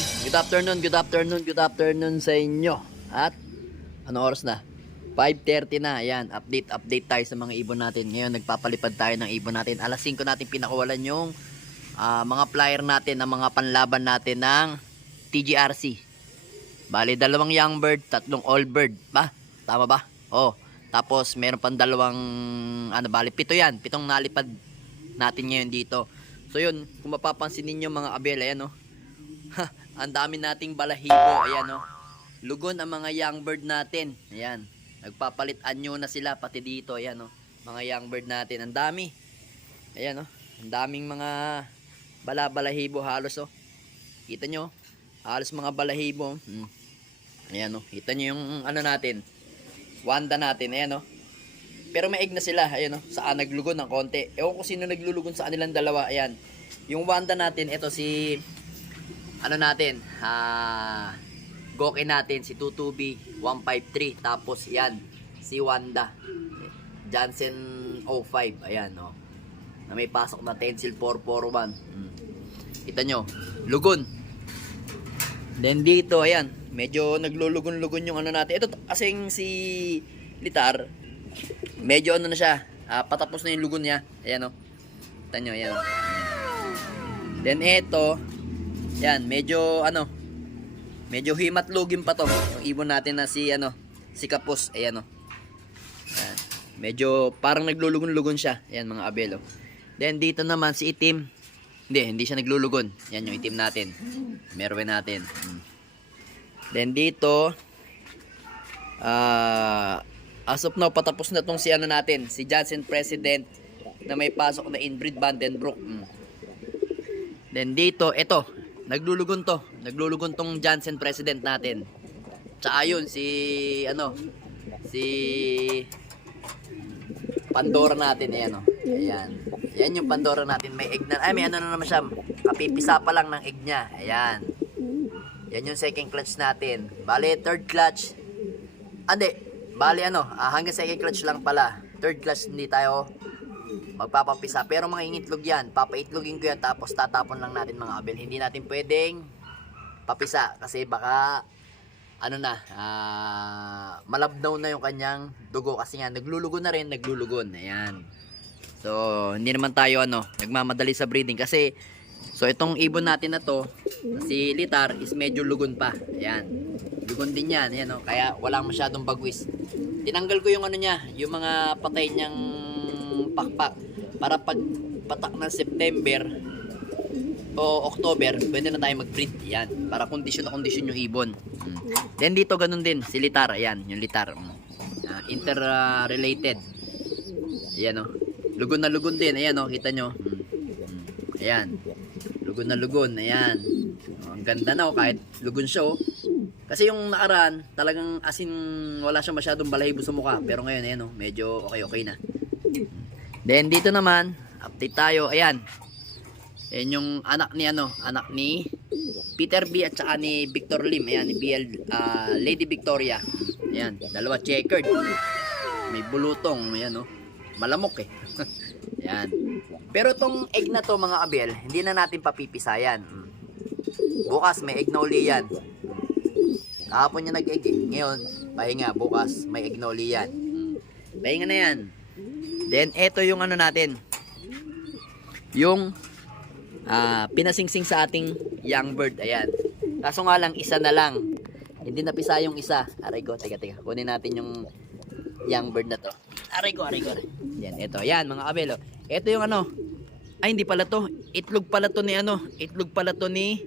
good afternoon, good afternoon, good afternoon sa inyo. At ano oras na? 5.30 na, ayan, update, update tayo sa mga ibon natin. Ngayon, nagpapalipad tayo ng ibon natin. Alas 5 natin pinakawalan yung ah, mga flyer natin, ng mga panlaban natin ng TGRC. Bali, dalawang young bird, tatlong old bird. Ba? Tama ba? Oh. Tapos, meron pang dalawang, ano, bali, pito yan. Pitong nalipad natin ngayon dito. So, yun, kung mapapansin ninyo mga abel, ayan, oh. Ha, ang dami nating balahibo, ayan, oh. Lugon ang mga young bird natin. Ayan. Nagpapalit anyo na sila, pati dito, ayan, oh. Mga young bird natin. Ang dami. Ayan, oh. Ang daming mga bala-balahibo halos, oh. Kita nyo, halos mga balahibo. Hmm. Ayan o, kita nyo yung ano natin. Wanda natin, ayan o. Pero may egg na sila, ayan o. Saan naglugon ng konti. Ewan ko sino naglulugon sa kanilang dalawa, ayan. Yung Wanda natin, ito si, ano natin, ah, Goki natin, si 22B 153. Tapos yan, si Wanda. Jansen 05, ayan o. Na may pasok na Tencel 441. Hmm. Kita nyo, lugon. Then dito, ayan, medyo naglulugon-lugon yung ano natin. Ito kasing si Litar, medyo ano na siya, ah, patapos na yung lugon niya. Ayan o. Kita nyo, ayan o. Then ito, yan, medyo ano, medyo himatlugin pa to. Yung ibon natin na si ano, si Kapos, ayan o. Ayan. Medyo parang naglulugon-lugon siya. Ayan mga abelo. Then dito naman si Itim, hindi, hindi siya naglulugon. Yan yung itim natin. Merwe natin. Mm. Then dito, ah, as of now, patapos na tong si ano natin, si Johnson President na may pasok na inbreed Vandenbroek. Mm. Then dito, ito, naglulugon to. Naglulugon tong Johnson President natin. Tsaka yun, si, ano, si Pandora natin, ayan o. Ayan. Ayan yung Pandora natin. May egg na, ay may ano na naman siya. Kapipisa pa lang ng egg niya. Ayan. Yan yung second clutch natin. Bali, third clutch. Ande, bali ano, ah, hanggang second clutch lang pala. Third clutch hindi tayo magpapapisa. Pero mga ingitlog yan, papaitlogin ko yan tapos tatapon lang natin mga abel. Hindi natin pwedeng papisa kasi baka ano na, ah, malabnaw na yung kanyang dugo kasi nga naglulugon na rin, naglulugon. Ayan. So, hindi naman tayo ano, nagmamadali sa breeding kasi so itong ibon natin na to, si Litar is medyo lugon pa. Ayan. Lugon din yan, ayan oh, kaya walang masyadong bagwis. Tinanggal ko yung ano niya, yung mga patay niyang pakpak para pag patak ng September o October, pwede na tayo mag-breed. Yan, para kondisyon na kondisyon yung ibon. Mm. Then dito ganun din, si Litar, ayan, yung Litar. Mm. Ah, interrelated. Ayan o. Lugon na lugon din, ayan o, kita nyo. Mm. Mm. Ayan. Lugon na lugon, ayan. Oh, ang ganda na o, kahit lugon siya o. Kasi yung nakaraan, talagang asin wala siya masyadong balahibo sa mukha. Pero ngayon, ayan o, medyo okay-okay na. Then dito naman, update tayo. Ayan. Ayan yung anak ni ano, anak ni Peter B at saka ni Victor Lim. Ayan, ni BL, ah, Lady Victoria. Ayan, dalawa checkered. May bulutong, ayan oh. Malamok eh. Ayan. Pero tong egg na to mga abel, hindi na natin papipisayan. Bukas may egg na uli yan. Kahapon niya nag-egg eh. Ngayon, pahinga, bukas may egg na uli yan. Pahinga na yan. Then, eto yung ano natin. Yung ah pinasingsing sa ating young bird. Ayan. Kaso nga lang, isa na lang. Hindi napisa yung isa. Aray ko, teka, teka. Kunin natin yung young bird na to. Aray ko, aray ko. Yan, ito. Yan, mga kabelo. Ito yung ano. Ay, hindi pala to. Itlog pala to ni ano. Itlog pala to ni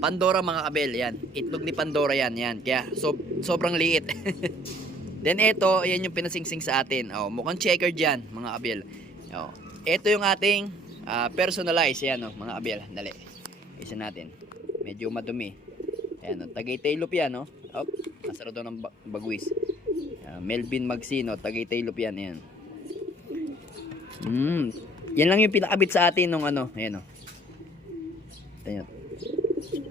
Pandora mga kabel. Yan. Itlog ni Pandora yan. Yan. Kaya, so, sobrang liit. Then ito, ayan yung pinasingsing sa atin. Oh, mukhang checkered yan, mga abel. Oh, ito yung ating ah, personalized, ayan oh, mga abel. Dali. Isa natin. Medyo madumi. Ayan oh, Tagaytay loop yan, oh. Op, nasa daw ng ba- bagwis. Ah, Melvin Magsino, Tagaytay loop yan, ayan. Mm. Yan lang yung pinakabit sa atin nung ano, ayan oh. Ayan.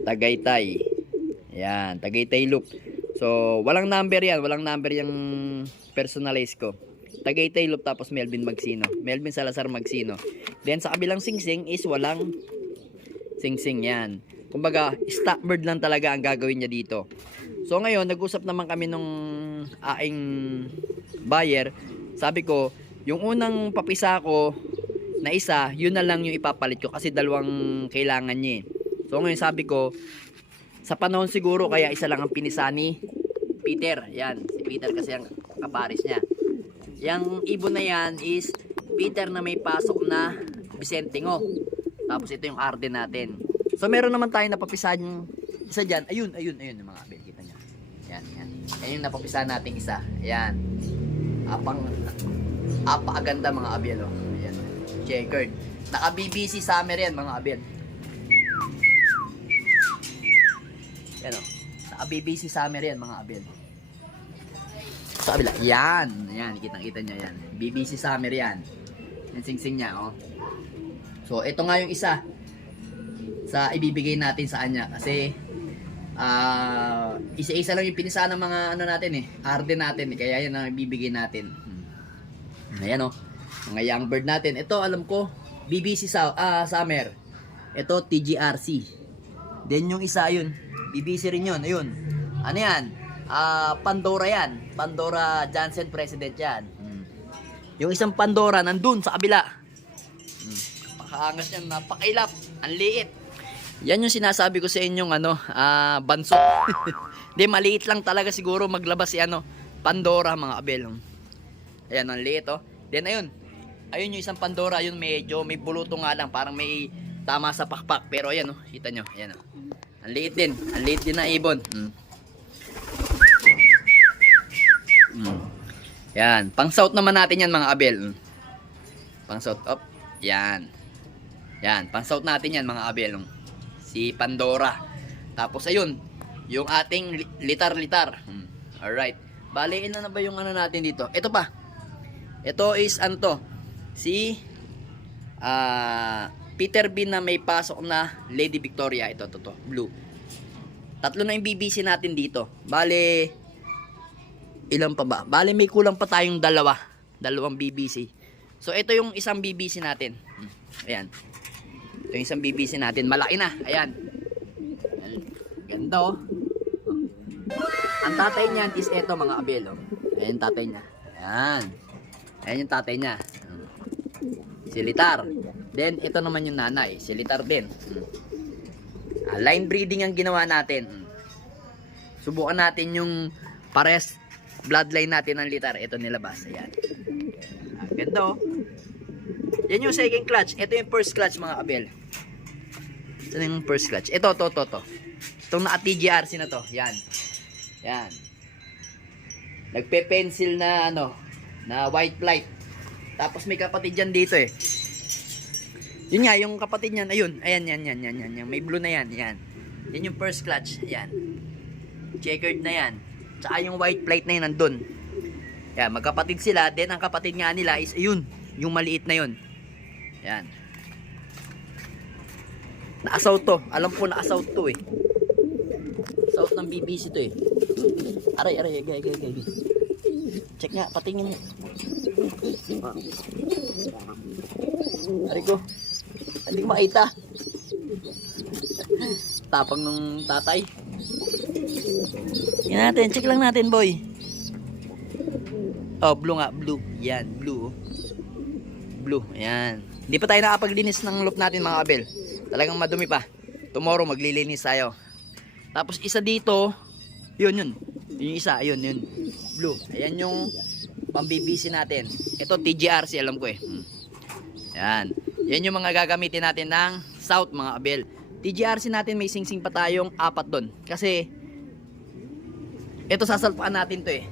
Tagaytay. Ayan, Tagaytay loop. So, walang number yan. Walang number yung personalize ko. Tagaytay Loop tapos Melvin Magsino. Melvin Salazar Magsino. Then, sa kabilang singsing is walang singsing yan. Kumbaga, stock bird lang talaga ang gagawin niya dito. So ngayon, nag-usap naman kami nung aing buyer. Sabi ko, yung unang papisa ko na isa, yun na lang yung ipapalit ko kasi dalawang kailangan niya eh. So ngayon sabi ko, sa panahon siguro kaya isa lang ang pinisa ni Peter. Yan, si Peter kasi ang kaparis niya. Yang ibon na yan is Peter na may pasok na Vicentingo. Tapos ito yung Arden natin. So meron naman tayo napapisahan yung isa dyan. Ayun, ayun, ayun yung mga abel. Kita nyo. Yan, yan. Yan yung napapisahan nating isa. Ayan. Apang, apakaganda mga abel. Oh. Ayan. Checkered. Naka BBC summer yan mga abel. Yan o. Naka BBC summer yan mga abel. Sa kabila. Yan. Yan. Kitang-kita nyo yan. BBC summer yan. Yan sing-sing niya oh. So, ito nga yung isa sa ibibigay natin sa kanya kasi ah isa-isa lang yung pinisa ng mga ano natin eh, arde natin eh, kaya yan ang ibibigay natin. Hmm. Ayan oh, mga young bird natin. Ito alam ko, BBC sa ah, Summer. Ito TGRC. Then yung isa yun, BBC rin yun. Ayun. Ano yan? Ah, Pandora yan. Pandora Johnson President yan. Hmm. Yung isang Pandora nandun sa kabila. Hmm. Napakaangas yan, napakailap. Ang liit. Yan yung sinasabi ko sa inyong ano, ah, banso. Hindi, maliit lang talaga siguro maglabas si ano, Pandora mga abel. Ayan, ang liit oh. Then ayun, ayun yung isang Pandora, yun medyo may buluto nga lang, parang may tama sa pakpak. Pero ayan oh, kita nyo, ayan oh. Ang liit din, ang liit din na ibon. Mm. Mm. Yan, pang south naman natin yan mga abel. Mm. Pang south, up. Yan. Yan, pang south natin yan mga abel. Mm si Pandora. Tapos ayun, yung ating li- litar-litar. Hmm. Alright. Bale, ilan na ba yung ano natin dito? Ito pa. Ito is ano to? Si ah Peter Bean na may pasok na Lady Victoria. Ito, to, to, blue. Tatlo na yung BBC natin dito. Bale, ilan pa ba? Bale, may kulang pa tayong dalawa. Dalawang BBC. So, ito yung isang BBC natin. Ayan. Ito yung isang BBC natin. Malaki na. Ayan. Ganda oh. Ang tatay niyan is eto mga abel oh. Ayan tatay niya. Ayan. Ayan yung tatay niya. Si Litar. Then ito naman yung nanay. Si Litar. Ah, line breeding ang ginawa natin. Subukan natin yung pares bloodline natin ng Litar. Ito nilabas. Ayan. Ah, ganda oh. Yan yung second clutch. Ito yung first clutch mga abel. Ito yung first clutch. Ito, to, to, to. Itong naka-TGRC na to. Yan. Yan. Nagpe-pencil na ano, na white light. Tapos may kapatid dyan dito eh. Yun nga, yung kapatid niyan, ayun. Ayan, yan, yan, yan, yan. May blue na yan, yan. Yan yung first clutch. Yan. Checkered na yan. Tsaka yung white plate na yun nandun. Yan, magkapatid sila. Then, ang kapatid nga nila is, ayun, yung maliit na yun. Yan. Naasaw to. Alam ko naasaw to eh. South ng BBC to eh. Aray, aray, gay, gay, gay. Check nga, patingin niya. Ah. Aray ko. Hindi ko makita. Tapang nung tatay. Yan natin, check lang natin boy. Oh, blue nga, blue. Yan, blue. Blue, ayan. Hindi pa tayo nakapaglinis ng loop natin mga kabel. Talagang madumi pa. Tomorrow maglilinis tayo. Tapos isa dito, yun yun. Yung isa, yun yun. Blue. Ayan yung pambibisi natin. Ito TGRC alam ko eh. Hmm. Yan. Yan yung mga gagamitin natin ng South mga kabel. TGRC natin may sing-sing pa tayong apat doon. Kasi ito sasalpakan natin to eh.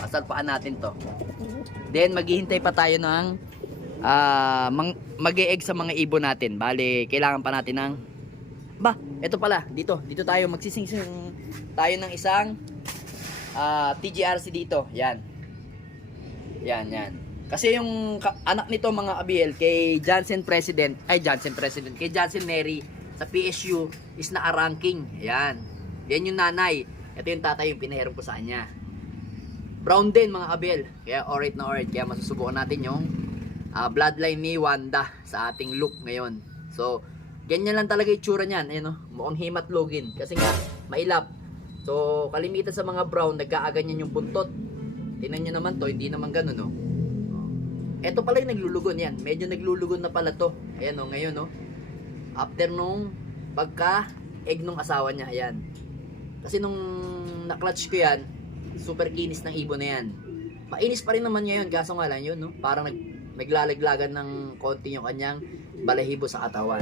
Sasalpakan natin to. Then maghihintay pa tayo ng ah mag-e-egg sa mga ibon natin. Bale, kailangan pa natin ng Ba, ito pala, dito, dito tayo magsising-sing tayo ng isang ah TGRC dito. Yan. Yan, yan. Kasi yung anak nito mga abiel kay Johnson President, ay Johnson President, kay Johnson Neri sa PSU is naka-ranking. Yan. Yan yung nanay. Ito yung tatay yung pinahiram ko sa kanya. Brown din mga abel. Kaya alright na alright. Kaya masusubukan natin yung ah, bloodline ni Wanda sa ating loop ngayon. So, Ganyan lang talaga itsura niyan. Ayan, no? Mukhang himatlogin. Kasi nga, mailap. So, kalimitan sa mga brown, nagkaaganyan yung buntot. Tingnan nyo naman to, hindi naman ganun, no? Ito pala yung naglulugon yan. Medyo naglulugon na pala to. Ayan, no, ngayon, no? After nung pagka-egg nung asawa niya, ayan. Kasi nung na-clutch ko yan, super kinis ng ibon na yan. Mainis pa rin naman ngayon, kaso nga lang yun, no? Parang nag, naglalaglagan ng konti yung kanyang balahibo sa katawan.